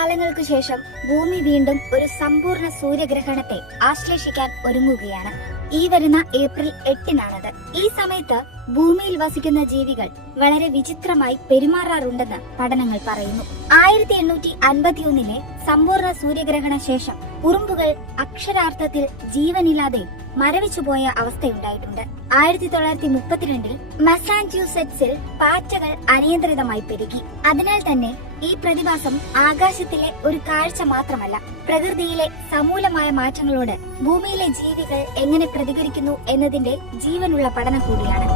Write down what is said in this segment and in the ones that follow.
വർഷങ്ങൾക്ക് ശേഷം ഭൂമി വീണ്ടും ഒരു സമ്പൂർണ സൂര്യഗ്രഹണത്തെ ആശ്ലേഷിക്കാൻ ഒരുങ്ങുകയാണ്. ഈ വരുന്ന ഏപ്രിൽ എട്ടിനാണത്. ഈ സമയത്ത് ഭൂമിയിൽ വസിക്കുന്ന ജീവികൾ വളരെ വിചിത്രമായി പെരുമാറാറുണ്ടെന്ന് പഠനങ്ങൾ പറയുന്നു. ആയിരത്തി എണ്ണൂറ്റി അൻപത്തിയൊന്നിലെ സമ്പൂർണ സൂര്യഗ്രഹണ ശേഷം ഉറുമ്പുകൾ അക്ഷരാർത്ഥത്തിൽ ജീവനില്ലാതെ മരവിച്ചുപോയ അവസ്ഥയുണ്ടായിട്ടുണ്ട്. ആയിരത്തി തൊള്ളായിരത്തി മുപ്പത്തിരണ്ടിൽ മസാച്യൂസെറ്റ്സിൽ പാറ്റകൾ അനിയന്ത്രിതമായി പെരുകി. അതിനാൽ തന്നെ ഈ പ്രതിഭാസം ആകാശത്തിലെ ഒരു കാഴ്ച മാത്രമല്ല പ്രകൃതിയിലെ സമൂലമായ മാറ്റങ്ങളോട് ഭൂമിയിലെ ജീവികൾ എങ്ങനെ പ്രതികരിക്കുന്നു എന്നതിന്റെ ജീവനുള്ള പഠനം കൂടിയാണ്.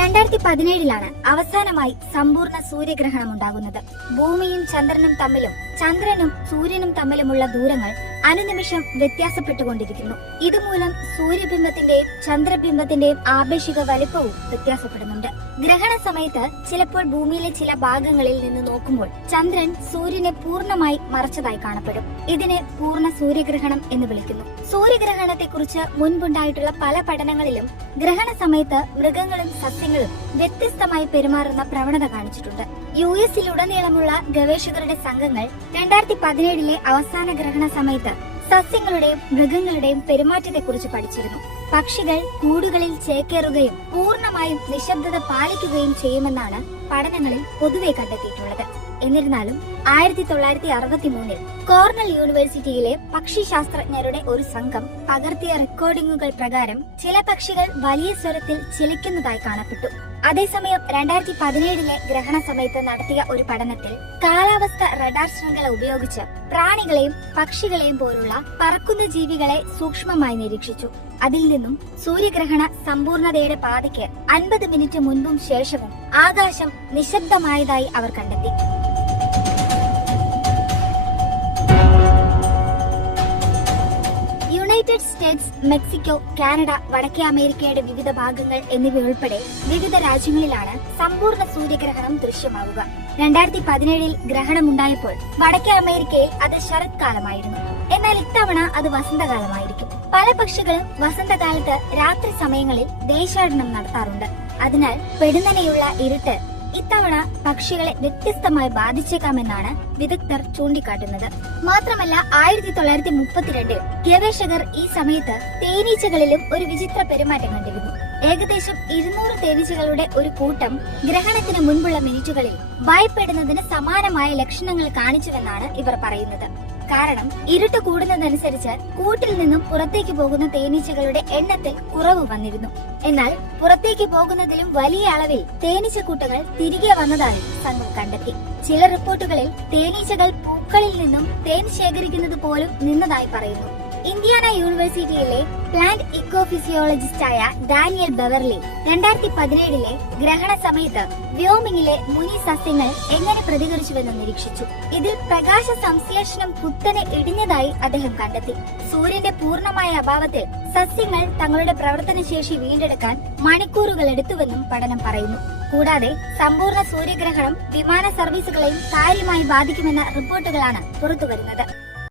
രണ്ടായിരത്തി പതിനേഴിലാണ് അവസാനമായി സമ്പൂർണ സൂര്യഗ്രഹണം ഉണ്ടാകുന്നത്. ഭൂമിയും ചന്ദ്രനും തമ്മിലും ചന്ദ്രനും സൂര്യനും തമ്മിലുമുള്ള ദൂരങ്ങൾ അനുനിമിഷം വ്യത്യാസപ്പെട്ടുകൊണ്ടിരിക്കുന്നു. ഇതുമൂലം സൂര്യബിംബത്തിന്റെയും ചന്ദ്രബിംബത്തിന്റെയും ആപേക്ഷിക വലിപ്പവും വ്യത്യാസപ്പെടുന്നുണ്ട്. ഗ്രഹണ സമയത്ത് ചിലപ്പോൾ ഭൂമിയിലെ ചില ഭാഗങ്ങളിൽ നിന്ന് നോക്കുമ്പോൾ ചന്ദ്രൻ സൂര്യനെ പൂർണമായി മറച്ചതായി കാണപ്പെടും. ഇതിനെ പൂർണ സൂര്യഗ്രഹണം എന്ന് വിളിക്കുന്നു. സൂര്യഗ്രഹണത്തെക്കുറിച്ച് മുൻപുണ്ടായിട്ടുള്ള പല പഠനങ്ങളിലും ഗ്രഹണ സമയത്ത് മൃഗങ്ങളും സസ്യങ്ങളും വ്യത്യസ്തമായി പെരുമാറുന്ന പ്രവണത കാണിച്ചിട്ടുണ്ട്. യു എസിലുടനീളമുള്ള ഗവേഷകരുടെ സംഘങ്ങൾ രണ്ടായിരത്തി പതിനേഴിലെ അവസാന ഗ്രഹണ സമയത്ത് സസ്യങ്ങളുടെയും മൃഗങ്ങളുടെയും പെരുമാറ്റത്തെക്കുറിച്ച് പഠിച്ചിരുന്നു. പക്ഷികൾ കൂടുകളിൽ ചേക്കേറുകയും പൂർണമായും നിശബ്ദത പാലിക്കുകയും ചെയ്യുമെന്നാണ് പഠനങ്ങളിൽ പൊതുവെ കണ്ടെത്തിയിട്ടുള്ളത്. എന്നിരുന്നാലും ആയിരത്തി തൊള്ളായിരത്തി അറുപത്തി മൂന്നിൽ കോർണൽ യൂണിവേഴ്സിറ്റിയിലെ പക്ഷിശാസ്ത്രജ്ഞരുടെ ഒരു സംഘം പകർത്തിയ റെക്കോർഡിംഗുകൾ പ്രകാരം ചില പക്ഷികൾ വലിയ സ്വരത്തിൽ ചിലയ്ക്കുന്നതായി കാണപ്പെട്ടു. അതേസമയം രണ്ടായിരത്തി പതിനേഴിലെ ഗ്രഹണ സമയത്ത് നടത്തിയ ഒരു പഠനത്തിൽ കാലാവസ്ഥ റഡാർ ശൃംഖല ഉപയോഗിച്ച് പ്രാണികളെയും പക്ഷികളെയും പോലുള്ള പറക്കുന്ന ജീവികളെ സൂക്ഷ്മമായി നിരീക്ഷിച്ചു. അതിൽ നിന്നും സൂര്യഗ്രഹണ സമ്പൂർണതയുടെ പാതയ്ക്ക് അൻപത് മിനിറ്റ് മുൻപും ശേഷവും ആകാശം നിശബ്ദമായതായി അവർ കണ്ടെത്തി. യുണൈറ്റഡ് സ്റ്റേറ്റ്സ് മെക്സിക്കോ കാനഡ വടക്കേ അമേരിക്കയുടെ വിവിധ ഭാഗങ്ങൾ എന്നിവയുൾപ്പെടെ വിവിധ രാജ്യങ്ങളിലാണ് സമ്പൂർണ സൂര്യഗ്രഹണം ദൃശ്യമാവുക. രണ്ടായിരത്തി പതിനേഴിൽ ഗ്രഹണമുണ്ടായപ്പോൾ വടക്കേ അമേരിക്കയിൽ അത് ശരത്കാലമായിരുന്നു. എന്നാൽ ഇത്തവണ അത് വസന്തകാലമായിരിക്കും. പല പക്ഷികളും വസന്തകാലത്ത് രാത്രി സമയങ്ങളിൽ ദേശാടനം നടത്താറുണ്ട്. അതിനാൽ പെടുന്നനെയുള്ള ഇരുട്ട് ഇത്തവണ പക്ഷികളെ വ്യത്യസ്തമായി ബാധിച്ചേക്കാമെന്നാണ് വിദഗ്ധർ ചൂണ്ടിക്കാട്ടുന്നത്. മാത്രമല്ല ആയിരത്തി തൊള്ളായിരത്തി മുപ്പത്തിരണ്ടിൽ ഗവേഷകർ ഈ സമയത്ത് തേനീച്ചകളിലും ഒരു വിചിത്ര പെരുമാറ്റം കണ്ടിരുന്നു. ഏകദേശം ഇരുന്നൂറ് തേനീച്ചകളുടെ ഒരു കൂട്ടം ഗ്രഹണത്തിന് മുൻപുള്ള മിനിറ്റുകളിൽ ഭയപ്പെടുന്നതിന് സമാനമായ ലക്ഷണങ്ങൾ കാണിച്ചുവെന്നാണ് ഇവർ പറയുന്നത്. കാരണം ഇരുട്ട് കൂടുന്നതനുസരിച്ച് കൂട്ടിൽ നിന്നും പുറത്തേക്ക് പോകുന്ന തേനീച്ചകളുടെ എണ്ണത്തിൽ കുറവ് വന്നിരുന്നു. എന്നാൽ പുറത്തേക്ക് പോകുന്നതിലും വലിയ അളവിൽ തേനീച്ച കൂട്ടങ്ങൾ തിരികെ വന്നതായി സംഘം കണ്ടെത്തി. ചില റിപ്പോർട്ടുകളിൽ തേനീച്ചകൾ പൂക്കളിൽ നിന്നും തേൻ ശേഖരിക്കുന്നത് പോലും നിന്നതായി പറയുന്നു. ഇന്ത്യാന യൂണിവേഴ്സിറ്റിയിലെ പ്ലാന്റ് ഇക്കോഫിസിയോളജിസ്റ്റായ ഡാനിയൽ ബെവർലി രണ്ടായിരത്തി പതിനേഴിലെ ഗ്രഹണ സമയത്ത് വ്യോമിങ്ങിലെ മുനി സസ്യങ്ങൾ എങ്ങനെ പ്രതികരിച്ചുവെന്ന് നിരീക്ഷിച്ചു. ഇതിൽ പ്രകാശ സംശ്ലേഷണം കുത്തനെ ഇടിഞ്ഞതായി അദ്ദേഹം കണ്ടെത്തി. സൂര്യന്റെ പൂർണമായ അഭാവത്തിൽ സസ്യങ്ങൾ തങ്ങളുടെ പ്രവർത്തനശേഷി വീണ്ടെടുക്കാൻ മണിക്കൂറുകൾ എടുത്തുവെന്നും പഠനം പറയുന്നു. കൂടാതെ സമ്പൂർണ സൂര്യഗ്രഹണം വിമാന സർവീസുകളെയും കാര്യമായി ബാധിക്കുമെന്ന റിപ്പോർട്ടുകളാണ് പുറത്തുവരുന്നത്.